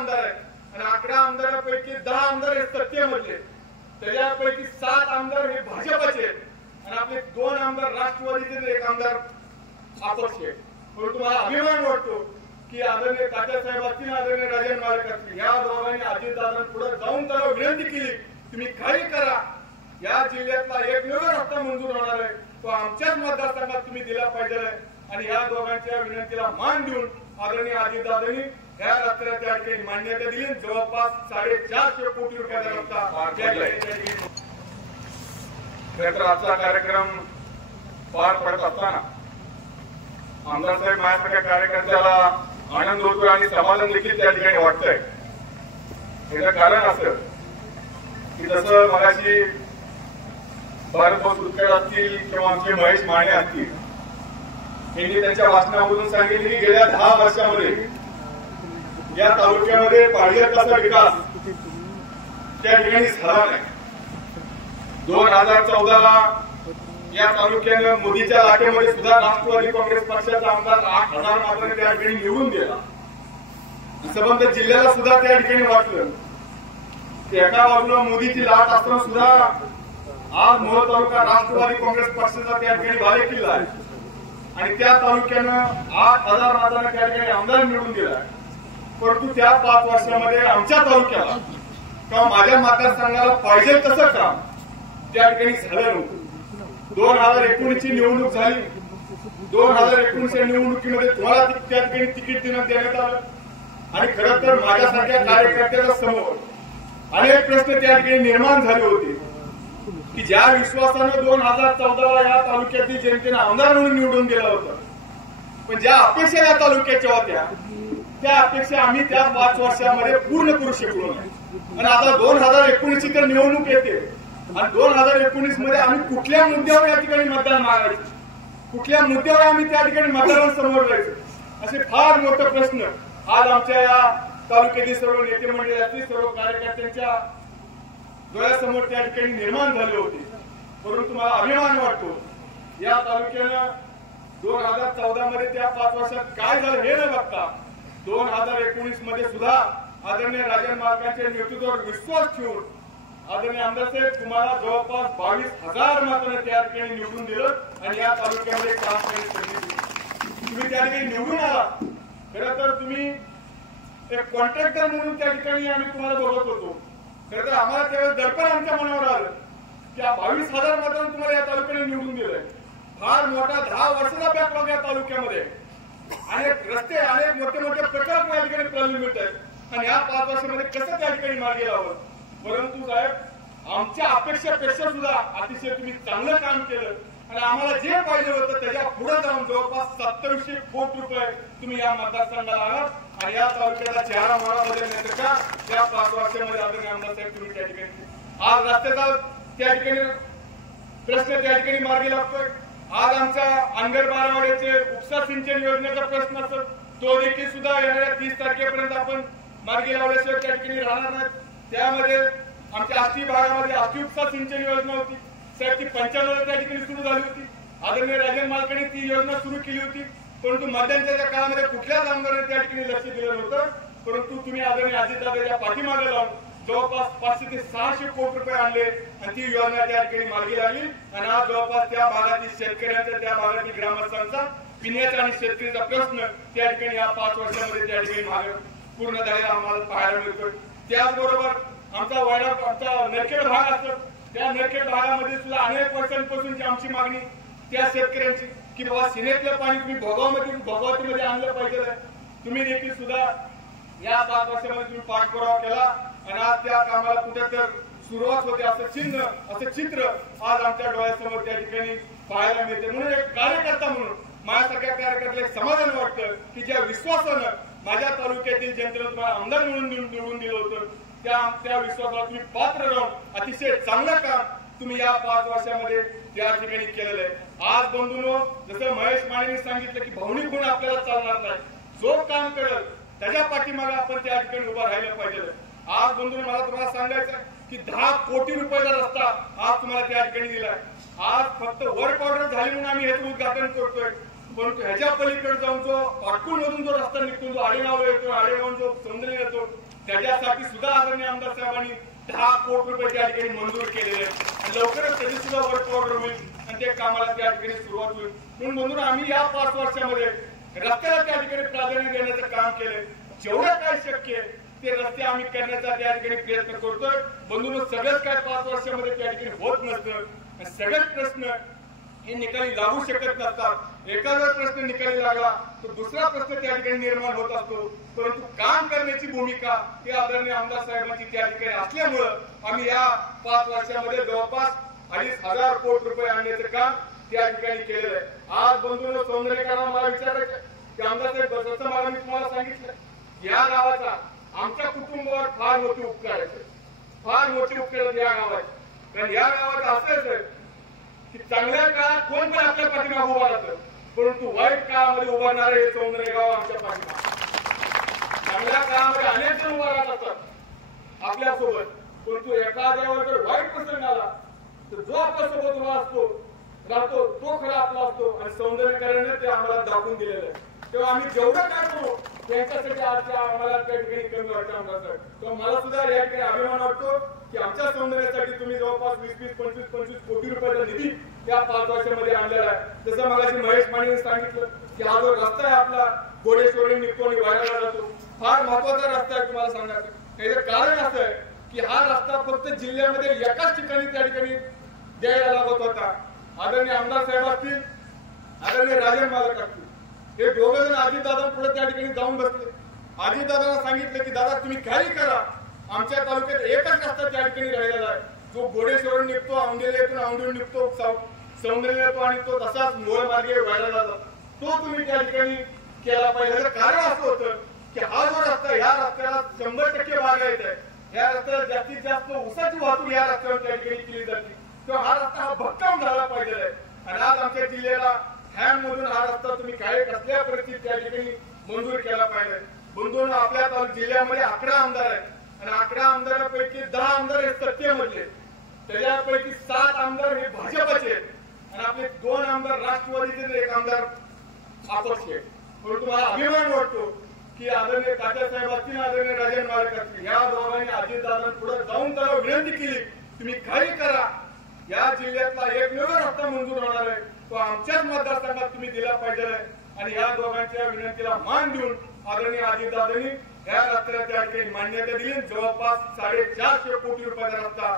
आमदार आहेत आणि 11 आमदारांपैकी 10 आमदार हे सत्तेमधले, त्याच्यापैकी 7 आमदार हे भाजपचे आणि आपले 2 आमदार राष्ट्रवादीचे, 1 आमदार अपक्ष आहेत. परंतु मला अभिमान वाटतो की आदरणीय तात्यासाहेब असतील, आदरणीय राजन मालक असतील, या दोघांनी अजितदादांपुढे जाऊन त्याला विनंती केली, तुम्ही काही करा, या जिल्ह्यातला एकमेव रस्ता मंजूर होणार आहे तो आमच्याच मतदारसंघात तुम्ही दिला पाहिजे. आणि या दोघांच्या विनंतीला मान देऊन आदरणीय अजितदादांनी या रस्त्याला त्या ठिकाणी मान्यता दिली. जवळपास 450 कोटी रुपयाचा रस्ता. तर आजचा कार्यक्रम पार पडत असताना आमदार साहेब माझ्यासारख्या कार्यकर्त्याला आनंद होतोय आणि समाधान देखील त्या ठिकाणी वाटतंय. याचं कारण असं की जसं मगाशी भारतभाऊ सुटकर असतील किंवा आमचे महेश माने असतील, यांनी त्यांच्या भाषणामधून सांगितले की गेल्या 10 वर्षामध्ये या तालुक्यामध्ये पाहिजे तसा विकास त्या ठिकाणी झाला नाही. 2014ला या तालुक्यानं मोदीच्या लाटेमध्ये सुद्धा राष्ट्रवादी काँग्रेस पक्षाचा आमदार 8,000 मतांनी त्या ठिकाणी निवडून दिला. संबंध जिल्ह्याला सुद्धा त्या ठिकाणी वाटलं की एका बाजूला मोदीची लाट असताना सुद्धा आज मोहोळ तालुका राष्ट्रवादी काँग्रेस पक्षाचा त्या ठिकाणी बालेकिल्ला आहे आणि त्या तालुक्यानं 8,000 मतांनी त्या ठिकाणी आमदार निवडून दिला. परंतु त्या 5 वर्षामध्ये आमच्या तालुक्याला किंवा माझ्या मतदारसंघाला पाहिजे तसं काम त्या ठिकाणी झालं नव्हतं. 2019 ची निवडणूक झाली. 2019च्या निवडणुकीमध्ये तुम्हाला त्या ठिकाणी तिकीट देण्यात आलं आणि खरं तर माझ्यासारख्या कार्यकर्त्याच्या समोर अनेक प्रश्न त्या ठिकाणी निर्माण झाले होते की ज्या विश्वासानं 2014ला या तालुक्यातील जनतेनं आमदार म्हणून निवडून दिलं होतं, पण ज्या अपेक्षा या तालुक्याच्या होत्या त्या अपेक्षा आम्ही त्या 5 वर्षामध्ये पूर्ण करू शकलो नाही. आणि आता 2019 ची तर निवडणूक येते आणि 2019 मध्ये आम्ही कुठल्या मुद्द्यावर या ठिकाणी मतदान मागायचं, कुठल्या मुद्द्यावर आम्ही त्या ठिकाणी मतदारांसमोर जायचं, असे फार मोठे प्रश्न आज आमच्या या तालुक्यातील सर्व नेते मंडळातील सर्व कार्यकर्त्यांच्या डोळ्यासमोर त्या ठिकाणी निर्माण झाले होते. परंतु मला अभिमान वाटतो या तालुक्यानं 2014 मध्ये त्या 5 वर्षात काय झालं हे न बघता 2019 मध्ये सुद्धा आदरणीय राजन मालकांच्या नेतृत्वावर विश्वास ठेवून आदरणीय आमदार साहेब तुम्हाला जवळपास 22,000 मतांनी त्या ठिकाणी निवडून दिलं आणि या तालुक्यामध्ये काम करण्याची संधी दिली. तुम्ही त्या ठिकाणी निवडून आला. खरं तर तुम्ही एक कॉन्ट्रॅक्टर म्हणून त्या ठिकाणी आम्ही तुम्हाला बघत होतो. खरं तर आम्हाला त्यावेळेस दडपण आमच्या मनावर आलं की 22,000 मतांनी तुम्हाला या तालुक्याने निवडून दिलंय. फार मोठा 10 वर्षाचा बॅकलॉग या तालुक्यामध्ये, अनेक रस्ते, अनेक मोठे मोठे प्रकल्प या ठिकाणी प्रलंबित आहेत आणि या 5 वर्षामध्ये कसं त्या ठिकाणी मार्गी लावलं. परंतु साहेब आमच्या अपेक्षेपेक्षा सुद्धा अतिशय तुम्ही चांगलं काम केलं आणि आम्हाला जे पाहिजे होतं त्याच्या पुढे जाऊन जवळपास 2700 कोटी रुपये तुम्ही या मतदारसंघाला आलात आणि या तालुक्याला चेहरा मोहरा बदलण्याकरता त्या 5 वर्षामध्ये आदरणीय आमदार साहेब तुम्ही त्या ठिकाणी आज रस्त्याचा त्या ठिकाणी प्रश्न त्या ठिकाणी मार्गी लागतोय. आज आमच्या अनगर बारावाड्याचे उपसा सिंचन योजनेचा प्रश्न असतो तो देखील सुद्धा येणाऱ्या 30 तारखेपर्यंत आपण मार्गी लावल्याशिवाय त्या ठिकाणी राहणार नाहीत. त्यामध्ये आमच्या आष्टी भागामध्ये आष्टी उपसा सिंचन योजना होती साहेब, ती 95 त्या ठिकाणी सुरू झाली होती. आदरणीय राजन मालकांनी ती योजना सुरू केली होती. परंतु मध्यंतराच्या काळामध्ये कुठल्याच आमदारांनी त्या ठिकाणी लक्ष दिलं नव्हतं. परंतु तुम्ही आदरणीय अजितदादाच्या पाठीमागे लावून जवळपास 500 ते 600 कोटी रुपये आणले आणि ती योजना त्या ठिकाणी मार्गी लागली आणि आज जवळपास त्या भागातील शेतकऱ्यांचा, त्या भागातील ग्रामस्थांचा पिण्याचा आणि शेतकरीचा प्रश्न त्या ठिकाणी या 5 वर्षामध्ये त्या ठिकाणी मागे पूर्ण झालेला आम्हाला पाहायला मिळतोय. त्याचबरोबर आमचा नरखेड भाग असतो, त्या नरखेड भागामध्ये सुद्धा अनेक वर्षांपासूनची आमची मागणी त्या शेतकऱ्यांची की बाबा सिनेतलं पाणी तुम्ही भोगावतीमध्ये आणलं पाहिजे. तुम्ही देखील सुद्धा या 5 वर्षामध्ये तुम्ही पाठपुरावा केला आणि आज त्या कामाला कुठे तर सुरुवात होते असं चिन्ह, असं चित्र आज आमच्या डोळ्यासमोर त्या ठिकाणी पाहायला मिळते. म्हणून एक कार्यकर्ता म्हणून माझ्यासारख्या कार्यकर्त्याला एक समाधान वाटतं की ज्या विश्वासानं माझ्या तालुक्यातील जनतेला तुम्हाला आमदार म्हणून निवडून दिलं होतं त्या विश्वासाला तुम्ही पात्र राहून अतिशय चांगलं काम तुम्ही या 5 वर्षामध्ये त्या ठिकाणी केलेलं आहे. आज बंधूंनो, जसं महेश मानेंनी सांगितलं की भावनिक गुण आपल्याला चालणार नाही, जो काम करेल त्याच्या पाठीमागे आपण त्या ठिकाणी उभा राहिलं पाहिजे. आज बंधूंनो, मला तुम्हाला सांगायचं की 10 कोटी रुपयाचा रस्ता आज तुम्हाला त्या ठिकाणी दिलाय. आज फक्त वर्क ऑर्डर झाली म्हणून आम्ही ह्याचं उद्घाटन करतोय, परंतु ह्याच्या पलीकडे जाऊन जो पाटकुल मधून जो रस्ता निघतो, जो आडेगाव येतो, आडेगावून जो सौंदर्य येतो, त्याच्यासाठी सुद्धा आदरणीय आमदार साहेबांनी 10 कोटी रुपये त्या ठिकाणी मंजूर केलेले आहेत आणि लवकरच त्याची सुद्धा वर्क ऑर्डर होईल आणि त्या कामाला त्या ठिकाणी सुरुवात होईल. म्हणून आम्ही या 5 वर्षामध्ये रस्त्याला त्या ठिकाणी प्राधान्य देण्याचं काम केलंय. जेवढं काय शक्य आहे ते रस्ते आम्ही करण्याचा त्या ठिकाणी प्रयत्न करतोय. बंधूंनो, सगळंच काय 5 वर्षामध्ये त्या ठिकाणी होत नसतं. सगळेच प्रश्न हे निकाली लागू शकत नसतात. एखादा प्रश्न निकाली लागला तर दुसरा प्रश्न त्या ठिकाणी निर्माण होत असतो. परंतु काम करण्याची भूमिका ही आदरणीय आमदार साहेबांची त्या ठिकाणी असल्यामुळं आम्ही या 5 वर्षामध्ये जवळपास 2,500 कोटी रुपये आणण्याचं काम त्या ठिकाणी केलेलं आहे. आज बंधूंनो, सौंदर्यीकरणाला मला विचारायचं की आमदार साहेब, जसं मला मी तुम्हाला सांगितलं, या गावाचा आमच्या कुटुंबावर फार मोठी उपकार आहे, फार मोठी उपकार आहेत या गावाची. कारण या गावात असं आहे की चांगल्या काळात कोण पण आपल्या पाठीमागे उभा राहतं, परंतु वाईट काळामध्ये उभारणारे हे सौंदर्य गाव आमच्या पाठीमागे. चांगल्या काळामध्ये अनेक जण उभा राहत असतात आपल्यासोबत, परंतु एखाद्यावर जर वाईट प्रसंग आला तर जो आपल्यासोबत उभा राहतो तो खरा आपला असतो. आणि सौंदर्यीकरणाने ते आम्हाला दाखवून दिलेलं आहे. तेव्हा आम्ही जेवढं काय करू त्यांच्यासाठी आजच्या आम्हाला त्या ठिकाणी कमी वाटतं आमदार. तेव्हा मला सुद्धा या ठिकाणी अभिमान वाटतो की आमच्या सौंदर्यासाठी तुम्ही जवळपास 20-25 कोटी रुपयाचा निधी या 5 वर्षामध्ये आणलेला आहे. जसं मगाशी महेश मानेने सांगितलं की हा जो रस्ता आहे आपला घोडेश्वरी निघतो आणि वायरला जातो, फार महत्वाचा रस्ता आहे. तुम्हाला सांगायचं त्याचं कारण असं आहे की हा रस्ता फक्त जिल्ह्यामध्ये एकाच ठिकाणी त्या ठिकाणी द्यायला लागत होता. आदरणीय आमदार साहेब असतील, आदरणीय राजन मालक असतील, हे दोघं जण अजितदादा पुढे त्या ठिकाणी जाऊन बसले. अजितदादांना सांगितलं की दादा तुम्ही काही करा, आमच्या तालुक्यात एकच रस्ता त्या ठिकाणी राहिलेला आहे, जो घोडेश्वरून निघतो, औंढेला येथून औंढून निघतो, सौंदर्य येतो आणि तो तसाच मूळ मार्गे व्हायला जातो, तो तुम्ही त्या ठिकाणी केला पाहिजे. कारण असं होतं की हा जो रस्ता, या रस्त्याला 100% बागायत आहे. या रस्त्याला जास्तीत जास्त ऊसाची वाहतूक या रस्त्यावर त्या ठिकाणी केली जाते. तेव्हा हा रस्ता हा भक्कम झाला पाहिजे. आणि आज आमच्या जिल्ह्याला हॅम मधून हा रस्ता तुम्ही काय कसल्या परिस्थितीत त्या ठिकाणी मंजूर केला पाहिजे. बंधूंनो, आपल्या जिल्ह्यामध्ये 11 आमदार आहेत आणि 11 आमदारांपैकी 10 आमदार हे सत्तेमधले, त्याच्यापैकी 7 आमदार हे भाजपचे आणि आपले 2 आमदार राष्ट्रवादीचे, 1 आमदार अपक्ष आहेत. परंतु मला अभिमान वाटतो की आदरणीय तात्यासाहेब असतील, आदरणीय राजन मालक असतील, या दोघांनी अजितदादांपुढे जाऊन त्याला विनंती केली तुम्ही काही करा, या जिल्ह्यातला एकमेव रस्ता मंजूर होणार आहे, तो आमच्याच मतदारसंघात तुम्ही दिला पाहिजे. आणि या दोघांच्या विनंतीला मान देऊन आदरणीय अजितदादांनी या रस्त्याला त्या ठिकाणी मान्यता दिली. जवळपास 450 कोटी रुपयाचा रस्ता